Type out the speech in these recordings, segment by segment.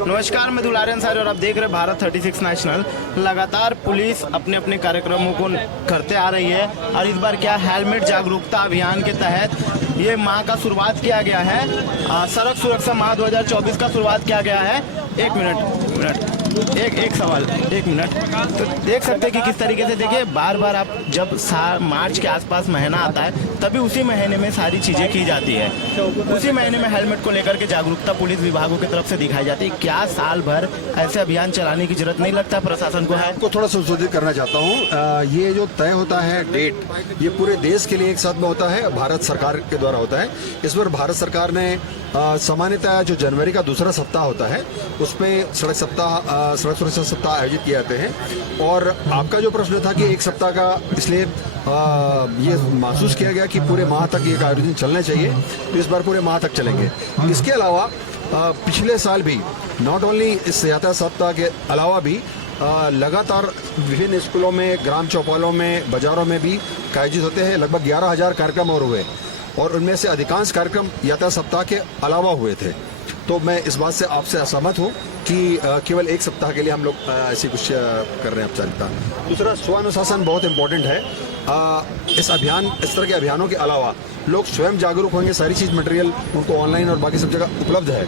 नमस्कार, मैं दुलारे अंसारी और आप देख रहे हैं भारत 36 नेशनल। लगातार पुलिस अपने अपने कार्यक्रमों को करते आ रही है और इस बार क्या हेलमेट जागरूकता अभियान के तहत ये माह का शुरुआत किया गया है। सड़क सुरक्षा माह 2024 का शुरुआत किया गया है। एक मिनट एक सवाल, एक मिनट। तो देख सकते हैं कि किस तरीके से, देखिए बार बार आप जब मार्च के आसपास महीना आता है तभी उसी महीने में सारी चीज़ें की जाती है। उसी महीने में हेलमेट को लेकर के जागरूकता पुलिस विभागों की तरफ से दिखाई जाती है। क्या साल भर ऐसे अभियान चलाने की जरूरत नहीं लगता प्रशासन को? है को थोड़ा संशोधित करना चाहता हूँ। ये जो तय होता है डेट, ये पूरे देश के लिए एक साथ में होता है, भारत सरकार के द्वारा होता है। इस बार भारत सरकार ने सामान्यतः जो जनवरी का दूसरा सप्ताह होता है उसमें सड़क सुरक्षा सप्ताह आयोजित किए जाते हैं। और आपका जो प्रश्न था कि एक सप्ताह का, इसलिए ये महसूस किया गया कि पूरे माह तक ये आयोजन चलना चाहिए, तो इस बार पूरे माह तक चलेंगे। इसके अलावा पिछले साल भी नॉट ओनली इस यात्रा सप्ताह के अलावा भी लगातार विभिन्न स्कूलों में, ग्राम चौपालों में, बाजारों में भी आयोजित होते हैं। लगभग 11,000 कार्यक्रम और हुए और उनमें से अधिकांश कार्यक्रम यात्रा सप्ताह के अलावा हुए थे। तो मैं इस बात से आपसे असहमत हूँ कि केवल एक सप्ताह के लिए हम लोग ऐसी कुछ कर रहे हैं औपचारिकता। दूसरा, स्वानुशासन बहुत इम्पोर्टेंट है। इस तरह के अभियानों के अलावा लोग स्वयं जागरूक होंगे। सारी चीज़ मटेरियल उनको ऑनलाइन और बाकी सब जगह उपलब्ध है।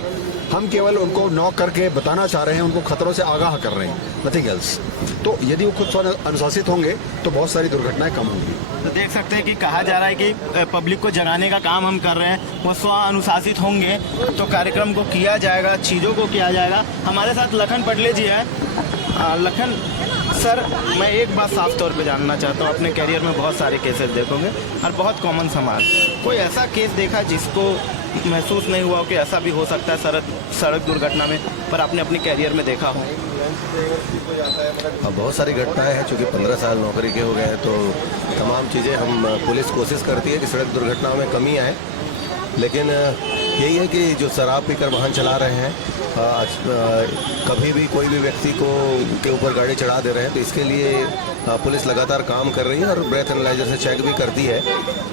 हम केवल उनको नॉक करके बताना चाह रहे हैं, उनको खतरों से आगाह कर रहे हैं, नथिंग एल्स। तो यदि वो खुद अनुशासित होंगे तो बहुत सारी दुर्घटनाएं कम होंगी। तो देख सकते हैं कि कहा जा रहा है कि पब्लिक को जगाने का काम हम कर रहे हैं। वो स्व अनुशासित होंगे तो कार्यक्रम को किया जाएगा, चीज़ों को किया जाएगा। हमारे साथ लखन पटले जी हैं। लखन सर, मैं एक बात साफ तौर पे जानना चाहता हूँ। अपने करियर में बहुत सारे केसेस देखोगे और बहुत कॉमन समाज, कोई ऐसा केस देखा जिसको महसूस नहीं हुआ कि ऐसा भी हो सकता है सड़क दुर्घटना में, पर आपने अपने करियर में देखा हो? बहुत सारी घटनाएं हैं। चूँकि 15 साल नौकरी के हो गए तो तमाम चीज़ें हम पुलिस कोशिश करती है कि सड़क दुर्घटनाओं में कमी आए। लेकिन यही है कि जो शराब पीकर वाहन चला रहे हैं, कभी भी कोई भी व्यक्ति को के ऊपर गाड़ी चढ़ा दे रहे हैं, तो इसके लिए पुलिस लगातार काम कर रही है और ब्रेथ एनालाइजर से चेक भी करती है।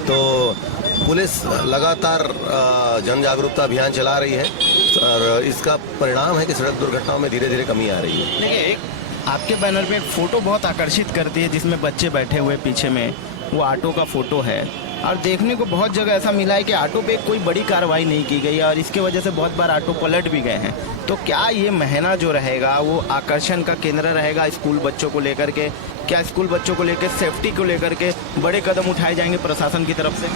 तो पुलिस लगातार जन जागरूकता अभियान चला रही है और इसका परिणाम है कि सड़क दुर्घटनाओं में धीरे धीरे कमी आ रही है। देखिए, आपके बैनर पे एक फ़ोटो बहुत आकर्षित करती है जिसमें बच्चे बैठे हुए पीछे में, वो ऑटो का फ़ोटो है। और देखने को बहुत जगह ऐसा मिला है कि ऑटो पे कोई बड़ी कार्रवाई नहीं की गई है और इसके वजह से बहुत बार ऑटो पलट भी गए हैं। तो क्या ये महीना जो रहेगा वो आकर्षण का केंद्र रहेगा स्कूल बच्चों को लेकर के? क्या स्कूल बच्चों को लेकर, सेफ्टी को लेकर के बड़े कदम उठाए जाएंगे प्रशासन की तरफ से?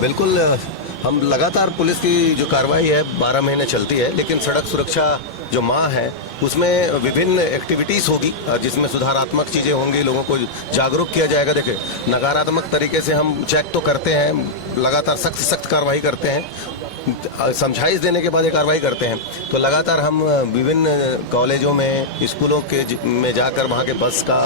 बिल्कुल। हम लगातार पुलिस की जो कार्रवाई है 12 महीने चलती है, लेकिन सड़क सुरक्षा जो माह है उसमें विभिन्न एक्टिविटीज़ होगी जिसमें सुधारात्मक चीज़ें होंगी, लोगों को जागरूक किया जाएगा। देखिए, नकारात्मक तरीके से हम चेक तो करते हैं, लगातार सख्त कार्रवाई करते हैं, समझाइश देने के बाद ये कार्रवाई करते हैं। तो लगातार हम विभिन्न कॉलेजों में, स्कूलों के में जाकर वहाँ के बस का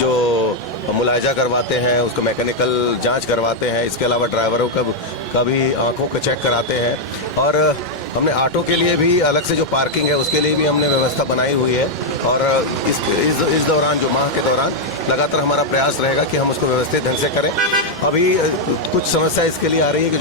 जो मुलायजा करवाते हैं, उसको मैकेनिकल जांच करवाते हैं। इसके अलावा ड्राइवरों का भी आंखों का चेक कराते हैं। और हमने ऑटो के लिए भी अलग से जो पार्किंग है उसके लिए भी हमने व्यवस्था बनाई हुई है। और इस दौरान, जो माह के दौरान, लगातार हमारा प्रयास रहेगा कि हम उसको व्यवस्थित ढंग से करें। अभी कुछ समस्या इसके लिए आ रही है कि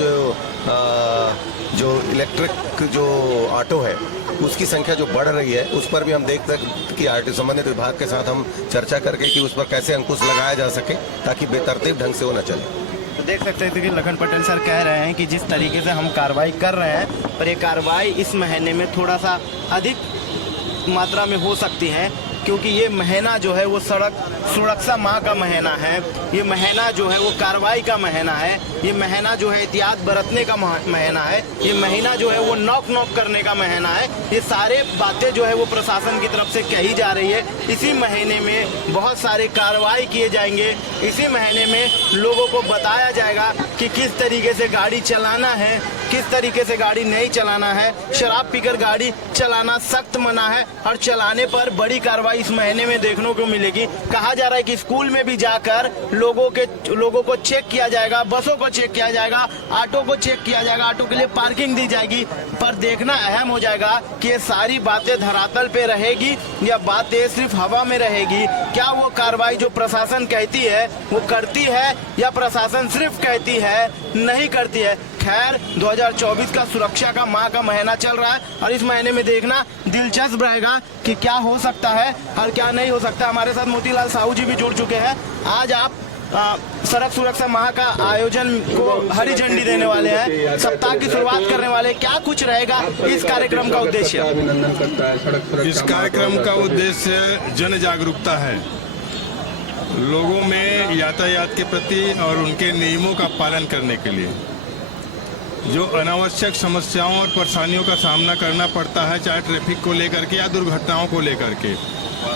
जो इलेक्ट्रिक जो ऑटो है उसकी संख्या जो बढ़ रही है, उस पर भी हम देख सकते कि आरटीओ संबंधित विभाग के साथ हम चर्चा करके कि उस पर कैसे अंकुश लगाया जा सके ताकि बेतरतीब ढंग से वो न चले। तो देख सकते हैं कि लखन पटेल सर कह रहे हैं कि जिस तरीके से हम कार्रवाई कर रहे हैं, पर ये कार्रवाई इस महीने में थोड़ा सा अधिक मात्रा में हो सकती है, क्योंकि ये महीना जो है वो सड़क सुरक्षा माह का महीना है। ये महीना जो है वो कार्रवाई का महीना है। ये महीना जो है एहतियात बरतने का महीना है। ये महीना जो है वो नॉक करने का महीना है। ये सारे बातें जो है वो प्रशासन की तरफ से कही जा रही है। इसी महीने में बहुत सारे कार्रवाई किए जाएंगे। इसी महीने में लोगों को बताया जाएगा कि किस तरीके से गाड़ी चलाना है, किस तरीके से गाड़ी नहीं चलाना है। शराब पीकर गाड़ी चलाना सख्त मना है और चलाने पर बड़ी कार्रवाई इस महीने में देखने को मिलेगी। कहा जा रहा है कि स्कूल में भी जाकर लोगों को चेक किया जाएगा, बसों को चेक किया जाएगा, ऑटो को चेक किया जाएगा, ऑटो के लिए पार्किंग दी जाएगी। पर देखना अहम हो जाएगा कि ये सारी बातें धरातल पे रहेगी या बातें सिर्फ हवा में रहेगी। क्या वो कार्रवाई जो प्रशासन कहती है वो करती है या प्रशासन सिर्फ कहती है नहीं करती है? खैर 2024 का सुरक्षा का माह का महीना चल रहा है और इस महीने में देखना दिलचस्प रहेगा कि क्या हो सकता है और क्या नहीं हो सकता। हमारे साथ मोतीलाल साहू जी भी जुड़ चुके हैं। आज आप सड़क सुरक्षा माह का आयोजन को हरी झंडी देने वाले हैं, सप्ताह की शुरुआत करने वाले, क्या कुछ रहेगा इस कार्यक्रम का उद्देश्य? इस कार्यक्रम का उद्देश्य जन जागरूकता है, लोगों में यातायात के प्रति और उनके नियमों का पालन करने के लिए। जो अनावश्यक समस्याओं और परेशानियों का सामना करना पड़ता है, चाहे ट्रैफिक को लेकर के या दुर्घटनाओं को लेकर के,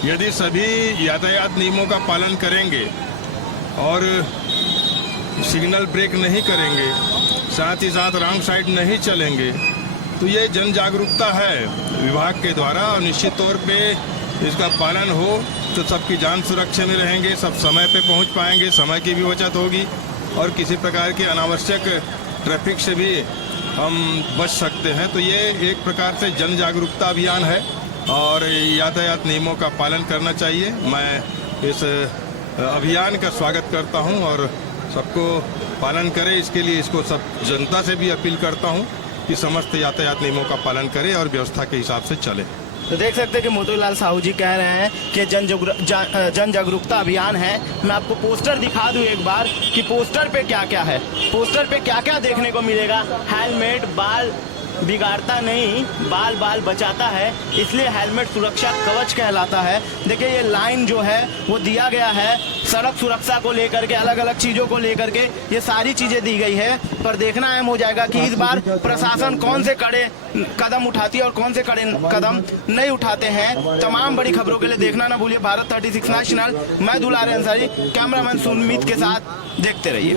यदि सभी यातायात नियमों का पालन करेंगे और सिग्नल ब्रेक नहीं करेंगे, साथ ही साथ रॉन्ग साइड नहीं चलेंगे, तो ये जन जागरूकता है विभाग के द्वारा और निश्चित तौर पे इसका पालन हो तो सबकी जान सुरक्षा में रहेंगे, सब समय पे पहुंच पाएंगे, समय की भी बचत होगी और किसी प्रकार के अनावश्यक ट्रैफिक से भी हम बच सकते हैं। तो ये एक प्रकार से जन जागरूकता अभियान है और यातायात नियमों का पालन करना चाहिए। मैं इस अभियान का स्वागत करता हूं और सबको पालन करें, इसके लिए इसको सब जनता से भी अपील करता हूं कि समस्त यातायात नियमों का पालन करें और व्यवस्था के हिसाब से चले। तो देख सकते हैं कि मोतीलाल साहू जी कह रहे हैं कि जन जागरूकता अभियान है। मैं आपको पोस्टर दिखा दूं एक बार कि पोस्टर पे क्या क्या है, पोस्टर पे क्या क्या देखने को मिलेगा। हेलमेट बाल बिगाड़ता नहीं, बाल बाल बचाता है, इसलिए हेलमेट सुरक्षा कवच कहलाता है। देखिए ये लाइन जो है वो दिया गया है, सड़क सुरक्षा को लेकर के, अलग अलग चीजों को लेकर के ये सारी चीजें दी गई है। पर देखना अहम हो जाएगा कि इस बार प्रशासन कौन से कड़े कदम उठाती है और कौन से कड़े कदम नहीं उठाते हैं। तमाम बड़ी खबरों के लिए देखना ना भूलिए भारत 36 नेशनल। मैं दुलारे अंसारी, कैमरामैन सुमित के साथ, देखते रहिए।